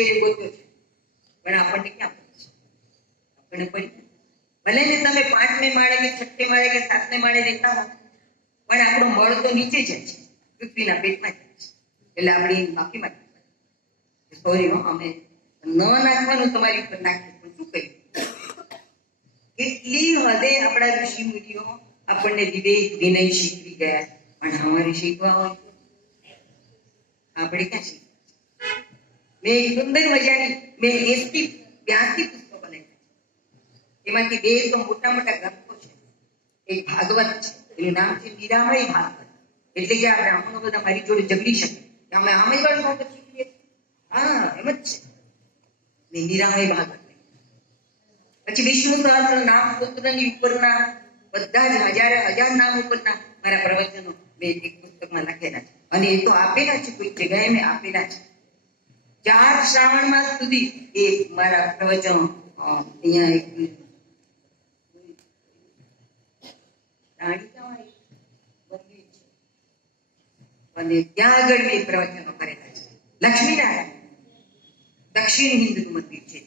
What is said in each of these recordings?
એ ગોત્યો છે, પણ આપણને ક્યાં પડે છે? આપણને પડી ભલે ને તમે 5મે માળે કે 6મે માળે કે 7મે માળે રહેતા હો, પણ આપણો મળ તો નીચે જાય છે, પૃથ્વીના પેટમાં જાય છે. એટલે આપણે માફી માંગી, સોરી અમે ન નાખવાનું તમારી ઉપર નાખ્યું, પણ શું કર્યું? એટલી હદે આપણા ઋષિ મુનિઓ આપણને વિવેક વિનય શીખવી ગયા, પણ અમારે શીખવા હોય આપણે ક્યાં શીખવા? મેં સુંદર મજાની 82 પુસ્તકો લખ્યા, એમાંથી 2 તો મોટા મોટા ગ્રંથો છે. એક ભાગવત છે, એનું નામ છે નિરામય ભાગવત, એટલે કે આ બ્રાહ્મણો બધા મારી જોડે ઝઘડી શકે કે અમે આમે પણ ભાગવત શીખીએ. હા, એમ જ છે. નિરામય ભાગવત. પછી વિષ્ણુ સહસ્ત્ર નામ સ્તોત્રની ઉપરના બધા જ હજાર નામ ઉપરના મારા પ્રવચનો મેં એક પુસ્તકમાં લખેલા છે, અને એ તો આપેલા છે, કોઈ જગ્યાએ મેં આપેલા છે. 4 શ્રાવણ માસ સુધી એ મારા પ્રવચનો અહીંયા અને ત્યાં આગળ મેં પ્રવચનો કરેલા છે. લક્ષ્મીનારાયણ દક્ષિણ હિન્દુ મંદિર છે,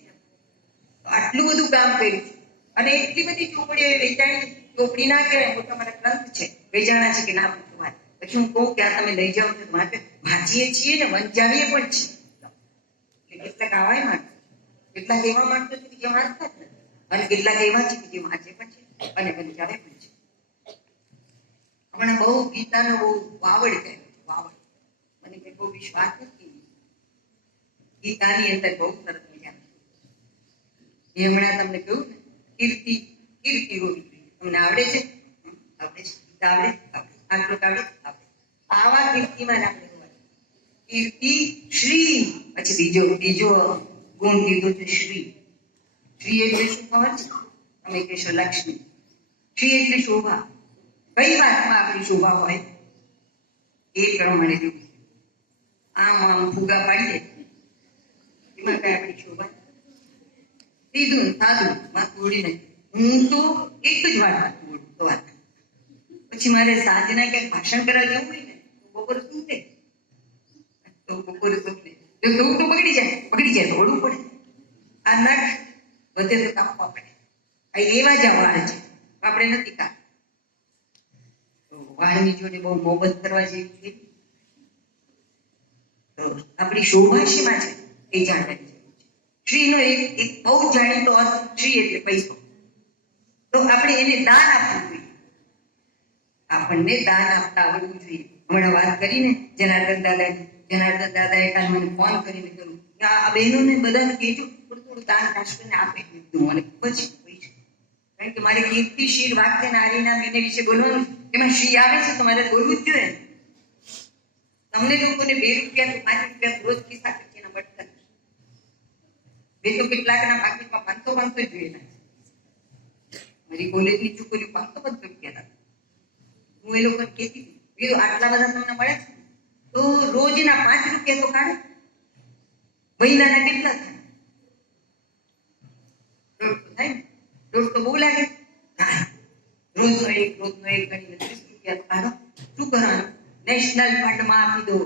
આટલું બધું કામ કર્યું છે. અને એટલી બધી ચોપડીઓ વેચાણી, ચોપડી ના કહેવાય, મોટા મારા ગ્રંથ છે, વેચાણા છે કે ના પૂછો વાત. પછી હું કહું કે આ તમે લઈ જાઓ છો, માટે વાંચીએ છીએ ને વંચાવીએ પણ છીએ. કેટલાક આવાય માણસો, કેટલાક એવા માણસો છે કે જે વાંચતા જ નથી, અને કેટલાક એવા છે કે જે વાંચે પણ છે અને વંચાવે પણ છે. હમણાં બહુ ગીતાનો બહુ વાવડ કહેવાય, વાવડ. મને બહુ વિશ્વાસ નથી ગીતાની અંદર બહુ સરસ મજા. એ હમણાં તમને કહ્યું ને, કીર્તિ હોવી જોઈએ. તમને આવડે છે? આવડે છે. ગીતા આવડે? આટલું આવડે? આવડે. આવા કીર્તિમાં આપણે કીર્તિ શ્રી. પછી બીજો ગુણ કીધો છે શ્રી. શ્રી એટલે શું ખબર છે? તમે કહેશો લક્ષ્મી. શ્રી એટલે શોભા. કઈ વાતમાં આપણી શોભા હોય એ પ્રમાણે જોવું. આમ ફુગા પાડીએ, એમાં કઈ આપણી શોભા? સીધું સાદું માથું ઓળી નાખ્યું. હું તો એક જ વાર માથું ઓળું તો વાત. પછી મારે સાંજના ક્યાંક ભાષણ કરવા જવું હોય ને, તો બપોર શું થાય? તો બપોરે શું થાય? તો બગડી જાય તો ઓળવું પડે. આ નખ વધે તો કાપવા પડે. આ એવા જ વાળ છે, આપણે નથી કાપવા. તો વાળની જોડે બહુ મોહબત કરવા જેવી છે. તો આપણી શોભા શેમાં છે એ જાણવાની જરૂર છે. શ્રીનો એક બહુ જાણીતો અર્થ, શ્રી એટલે પૈસો. તો આપણે એને દાન આપવું જોઈએ. આપણને દાન આપતા આવડવું જોઈએ. હમણાં વાત કરીને જનાર્દન દાદાએ કાલ મને ફોન કરીને કહ્યું કે આ બહેનોને બધાને કહેજો થોડું દાન રાષ્ટ્રને આપે. મને ખૂબ જ હોય છે, કારણ કે મારે કીર્તિશીલ વાક્ય નારીના બેને વિશે બોલવાનું, એમાં શ્રી આવે છે તો મારે બોલવું જ જોઈએ. તમને લોકોને 2 રૂપિયા કે 5 રૂપિયા રોજ ખિસ્સા ખર્ચીના મળતા, મેં તો કેટલાકના પાકીટમાં 500 જોયેલા છે. મારી કોલેજની છોકરીઓ 500 રૂપિયા. હું એ લોકોને કહેતી હતી, આટલા બધા તમને મળે છે તો રોજના 5 રૂપિયા તો કાઢો, મહિનાના કેટલા થાય? 1.5 થાય ને? 1.5 તો બહુ લાગે. રોજનો એક ગણીને 30 રૂપિયા કાઢો. શું કરવાનું? નેશનલ ફંડમાં આપી દો.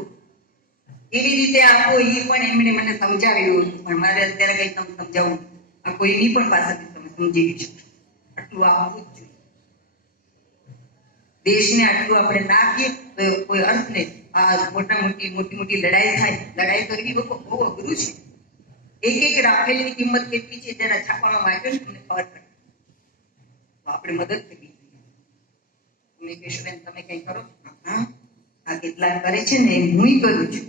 એવી રીતે આપો. એ પણ એમણે મને સમજાવ્યું હતું, પણ મારે અત્યારે કઈ તમે સમજાવવું, આ કોઈની પણ પાસેથી તમે સમજી શકશો. આટલું આપવું જ જોઈએ. દેશને આટલું આપણે ના આપીએ તો કોઈ અર્થ નહીં. આ મોટી લડાઈ થાય, લડાઈ કરવી બહુ અઘરું છે. એક રાફેલની કિંમત કેટલી છે તેના છાપામાં વાંચ્યો છે, તમને ખબર પડે. તો આપણે મદદ કરવી જોઈએ. તમે કહેશો બેન તમે કઈ કરો? હા, આ કેટલાક કરે છે ને હું કરું છું.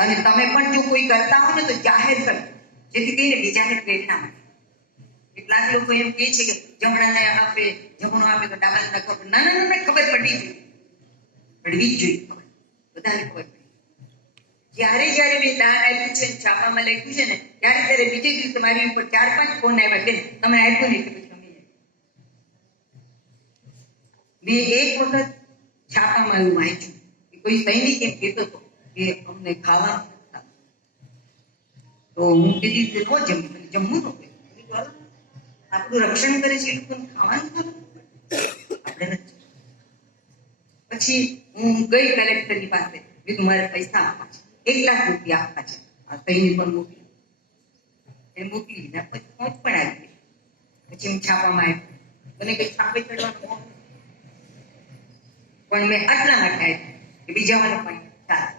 અને તમે પણ જો કોઈ કરતા હો ને તો જાહેર કરજો, જેથી કરીને બીજાને પ્રેરણા મળે. કેટલાક લોકો એમ કહે છે કે જમણાને આપે, જમણો આપે તો ડાબા ના ખબર. ના, ખબર પડવી જ જોઈએ. બધાને ખબર પડે. જ્યારે મેં દાન આપ્યું છે, છાપામાં લખ્યું છે ને, ત્યારે બીજે દિવસે મારી ઉપર 4-5 ફોન આવ્યા કે તમે આપ્યું નહીં. પછી મેં એક વખત છાપામાં એવું વાંચ્યું કે કોઈ સૈનિક એમ કહેતો હતો કે અમને ખાવા, તો હું કીધી ન જમવું ન આપણું રક્ષણ કરે છે, એ લોકોને ખાવાનું ખરું આપણે નથી. પછી હું ગઈ કલેક્ટરની પાસે, મારે પૈસા આપવા છે, 1 લાખ રૂપિયા આપવા છે. આ સૈનિક પણ મોકલી. એને મોકલી દીધા. પછી પહોંચ પણ આવી. પછી હું છાપામાં આવ્યું. મને કઈ છાપે ચડવાનું મોહ. પણ મેં આટલા માટે આવ્યું કે બીજાવાનો પણ સારા.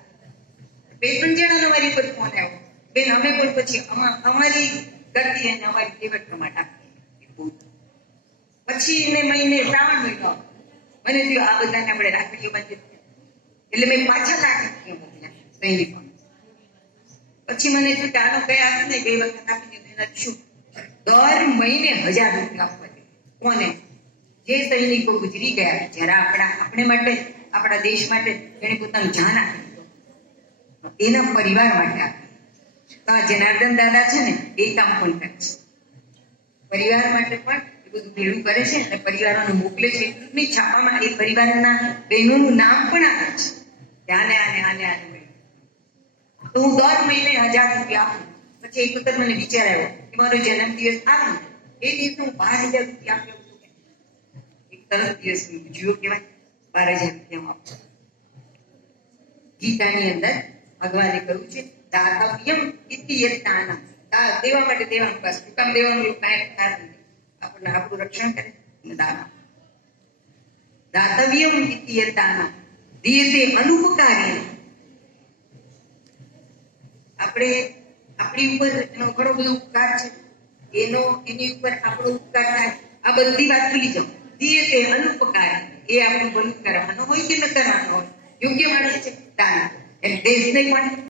2-3 જણાનો મારી પર ફોન આવ્યો. બેન અમે પણ પછી અમારી ગતિ અને અમારી કેવટ પ્રમાણે આપીએ. પછી એને મહિને શ્રાવણ મહિનો મને થયું આ બધાને આપણે રાખડીઓ બાંધી એટલે મેં પાછા રાખડીઓ મોકલ્યા સૈનિકો. પછી મને થયું કે આનો કઈ આપે ને 2 વખત આપી દીધું. એના શું દર મહિને 1000 રૂપિયા આપવા દે. કોને? જે સૈનિકો ગુજરી ગયા, જયારે આપણે માટે, આપણા દેશ માટે એને પોતાનું જાન આપી દીધું, એના પરિવાર માટે આપે. તો આ જનાર્દન દાદા છે ને એ કામ પણ કરે છે. પરિવાર માટે પણ એ બધું ભેળું કરે છે અને પરિવારોને મોકલે છે. એટલું નહીં, છાપામાં એ પરિવારના બહેનોનું નામ પણ આપે છે કે આને આને આને આને મળ્યું. તો હું દર મહિને 1000 રૂપિયા આપું. પછી એક વખત મને વિચાર આવ્યો કે મારો જન્મદિવસ આવે ને એ દિવસે હું 12000 રૂપિયા આપ્યો. એક તરફ દિવસ જીવો કહેવાય, 12000 રૂપિયા આપું. ગીતાની અંદર ભગવાને કહ્યું છે દાતવ્યમ ઇતિ યત્તાનમ. દેવા માટે દેવાનું, બસ હુકમ દેવાનું એવું કાંઈ કારણ નથી. આપણને આપણું રક્ષણ કરે અને દાન આપે. દાતવ્યમ ઇતિ યત્તાનમ દીયતે અનુપકારી. આપણે આપણી ઉપર એનો ઘણો બધો ઉપકાર છે, એની ઉપર આપણો ઉપકાર થાય. આ બધી વાત ભૂલી જાઓ. દીયતે અનુપકારી, એ આપણું ભલું કરવાનો હોય કે ન કરવાનો હોય, યોગ્ય માણસ છે દાન આપે. એને દેશ નહીં મળે